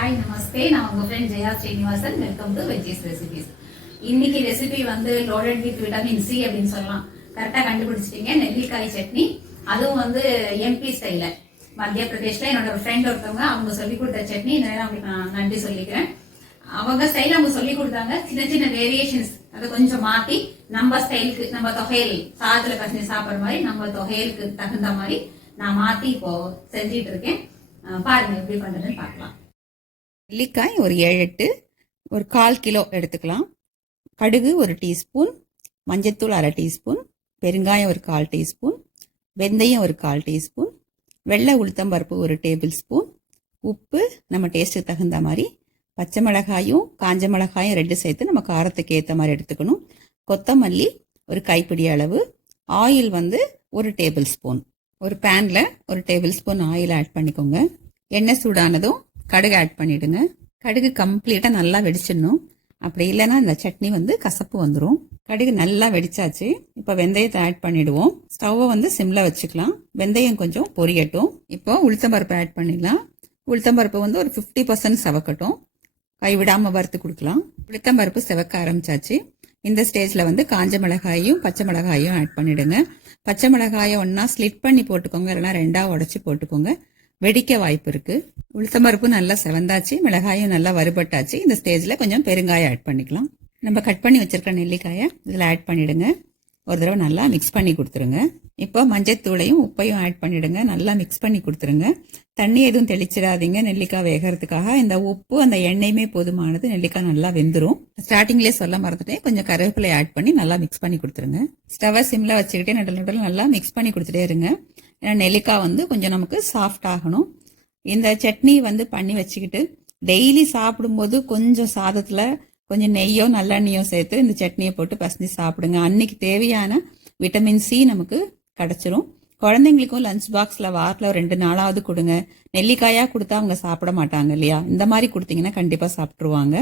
Hi நமஸ்தே, நான் உங்க friend Jaya Srinivasan. Welcome to veggies recipes. இன்னைக்கு ரெசிபி வந்து லோடட் வித் விட்டமின் சி அப்படின்னு சொல்லலாம். கரெக்டா கண்டுபிடிச்சிட்டீங்க. நெல்லிக்காய் சட்னி, அதுவும் வந்து எம்பி ஸ்டைல, மத்திய பிரதேஷ்ல என்னோட ஃப்ரெண்ட் ஒருத்தவங்க அவங்க சொல்லி கொடுத்த சட்னி. நேரம் அவங்களுக்கு நான் நன்றி சொல்லிக்கிறேன். அவங்க ஸ்டைல அவங்க சொல்லி கொடுத்தாங்க. சின்ன சின்ன வேரியேஷன்ஸ் அதை கொஞ்சம் மாத்தி நம்ம ஸ்டைலுக்கு, நம்ம தொகையல் சாதத்துல பசங்க சாப்பிட்ற மாதிரி நம்ம தொகையலுக்கு தகுந்த மாதிரி நான் மாத்தி இப்போ செஞ்சிட்டு இருக்கேன். பாருங்க எப்படி பண்றதுன்னு பார்க்கலாம். நெல்லிக்காய் ஒரு 7-8, ஒரு 1/4 கிலோ எடுத்துக்கலாம். கடுகு ஒரு டீஸ்பூன், மஞ்சத்தூள் அரை டீஸ்பூன், பெருங்காயம் ஒரு 1/4 டீஸ்பூன், வெந்தயம் ஒரு 1/4 டீஸ்பூன், வெள்ளை உளுத்தம்பருப்பு ஒரு டேபிள் ஸ்பூன், உப்பு நம்ம டேஸ்ட்டுக்கு தகுந்த மாதிரி, பச்சை மிளகாயும் காஞ்ச மிளகாயும் 2 சேர்த்து நம்ம காரத்துக்கு ஏற்ற மாதிரி எடுத்துக்கணும். கொத்தமல்லி ஒரு கைப்பிடி அளவு, ஆயில் வந்து ஒரு டேபிள் ஸ்பூன். ஒரு பேனில் ஒரு டேபிள் ஸ்பூன் ஆயில் ஆட் பண்ணிக்கோங்க. எண்ணெய் சூடானதும் கடுகு ஆட் பண்ணிடுங்க. கடுகு கம்ப்ளீட்டாக நல்லா வெடிச்சிடணும். அப்படி இல்லைன்னா இந்த சட்னி வந்து கசப்பு வந்துடும். கடுகு நல்லா வெடிச்சாச்சு. இப்போ வெந்தயத்தை ஆட் பண்ணிடுவோம். ஸ்டவ்வை வந்து சிம்ல வச்சுக்கலாம். வெந்தயம் கொஞ்சம் பொரியட்டும். இப்போ உளுத்தம்பருப்பு ஆட் பண்ணிடலாம். உளுத்தம்பருப்பு வந்து ஒரு 50% செவக்கட்டும். கைவிடாமல் வறுத்து கொடுக்கலாம். உளுத்தம்பருப்பு செவக்க ஆரம்பிச்சாச்சு. இந்த ஸ்டேஜில் வந்து காஞ்ச மிளகாயும் பச்சை மிளகாயும் ஆட் பண்ணிடுங்க. பச்சை மிளகாயை ஒன்றா ஸ்லிட் பண்ணி போட்டுக்கோங்க, இல்லைனா 2ஆ உடச்சி போட்டுக்கோங்க. வெடிக்க வாய்ப்பு இருக்கு. உளுத்தம்பருப்பு நல்லா செவந்தாச்சு, மிளகாயும் நல்லா வறுபட்டாச்சு. இந்த ஸ்டேஜில் கொஞ்சம் பெருங்காயம் ஆட் பண்ணிக்கலாம். நம்ம கட் பண்ணி வச்சிருக்க நெல்லிக்காயை இதில் ஆட் பண்ணிடுங்க. ஒரு தடவை நல்லா மிக்ஸ் பண்ணி கொடுத்துருங்க. இப்போ மஞ்சத்தூளையும் உப்பையும் ஆட் பண்ணிடுங்க. நல்லா மிக்ஸ் பண்ணி கொடுத்துருங்க. தண்ணி எதுவும் தெளிச்சிடாதீங்க. நெல்லிக்காய் வேகிறதுக்காக இந்த உப்பு அந்த எண்ணெயுமே போதுமானது. நெல்லிக்காய் நல்லா வெந்துடும். ஸ்டார்டிங்லேயே சொல்ல மறந்துட்டேன், கொஞ்சம் கருவேப்பிலை ஆட் பண்ணி நல்லா மிக்ஸ் பண்ணி கொடுத்துருங்க. ஸ்டவ்வை சிம்ல வச்சுக்கிட்டே நடுவில் நல்லா மிக்ஸ் பண்ணி கொடுத்துட்டே இருங்க. ஏன்னா நெல்லிக்காய் வந்து கொஞ்சம் நமக்கு சாஃப்ட் ஆகணும். இந்த சட்னி வந்து பண்ணி வச்சுக்கிட்டு டெய்லி சாப்பிடும்போது கொஞ்சம் சாதத்தில் கொஞ்சம் நெய்யோ நல்லெண்ணெயோ சேர்த்து இந்த சட்னியை போட்டு பசஞ்சு சாப்பிடுங்க. அன்னைக்கு தேவையான விட்டமின் சி நமக்கு கிடைச்சிரும். குழந்தைங்களுக்கும் லஞ்ச் பாக்ஸில் வாரத்தில் 2 நாளாவது கொடுங்க. நெல்லிக்காயாக கொடுத்தா அவங்க சாப்பிட மாட்டாங்க இல்லையா? இந்த மாதிரி கொடுத்தீங்கன்னா கண்டிப்பாக சாப்பிட்ருவாங்க.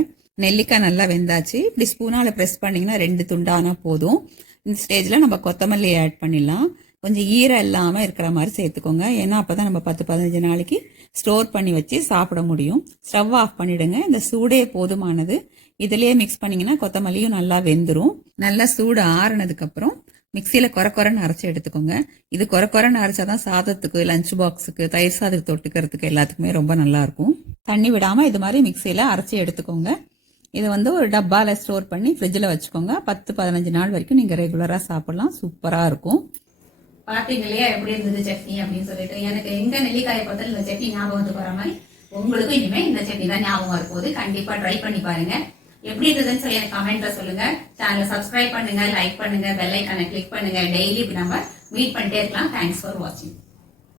நெல்லிக்காய் நல்லா வெந்தாச்சு. இப்படி ஸ்பூனால் ப்ரெஸ் பண்ணிங்கன்னா 2 துண்டானா போதும். இந்த ஸ்டேஜில் நம்ம கொத்தமல்லி ஆட் பண்ணிடலாம். கொஞ்சம் ஈரம் இல்லாமல் இருக்கிற மாதிரி சேர்த்துக்கோங்க. ஏன்னா அப்போ தான் நம்ம 10-15 நாளைக்கு ஸ்டோர் பண்ணி வச்சு சாப்பிட முடியும். ஸ்டவ் ஆஃப் பண்ணிவிடுங்க. இந்த சூடே போதுமானது. இதிலேயே மிக்ஸ் பண்ணிங்கன்னா கொத்தமல்லியும் நல்லா வெந்துடும். நல்லா சூடு ஆறுனதுக்கப்புறம் மிக்சியில் குறைன்னு அரைச்சி எடுத்துக்கோங்க. இது குறைன்னு அரைச்சாதான் சாதத்துக்கு, லஞ்ச் பாக்ஸுக்கு, தயிர் சாதத்துக்கு தொட்டுக்கிறதுக்கு எல்லாத்துக்குமே ரொம்ப நல்லாயிருக்கும். தண்ணி விடாமல் இது மாதிரி மிக்சியில் அரைச்சி எடுத்துக்கோங்க. இதை வந்து ஒரு டப்பாவில் ஸ்டோர் பண்ணி ஃப்ரிட்ஜில் வச்சுக்கோங்க. 10-15 நாள் வரைக்கும் நீங்கள் ரெகுலராக சாப்பிடலாம். சூப்பராக இருக்கும். பாத்தீங்க இல்லையா எப்படி இருந்தது சட்னி அப்படின்னு சொல்லிட்டு. எனக்கு எங்க நெல்லிக்காயை பார்த்தாலும் இந்த சட்னி ஞாபகம் வந்து போற மாதிரி உங்களுக்கும் இனிமே இந்த சட்னி தான் ஞாபகம் இருப்போது. கண்டிப்பா ட்ரை பண்ணி பாருங்க. எப்படி இருந்ததுன்னு சொல்லி எனக்கு கமெண்ட்ல சொல்லுங்க. சேனலை சப்ஸ்கிரைப் பண்ணுங்க, லைக் பண்ணுங்க, பெல் ஐகானை கிளிக் பண்ணுங்க. டெய்லி நம்ம மீட் பண்ணிட்டே இருக்கலாம். தேங்க்ஸ் ஃபார் வாட்சிங்.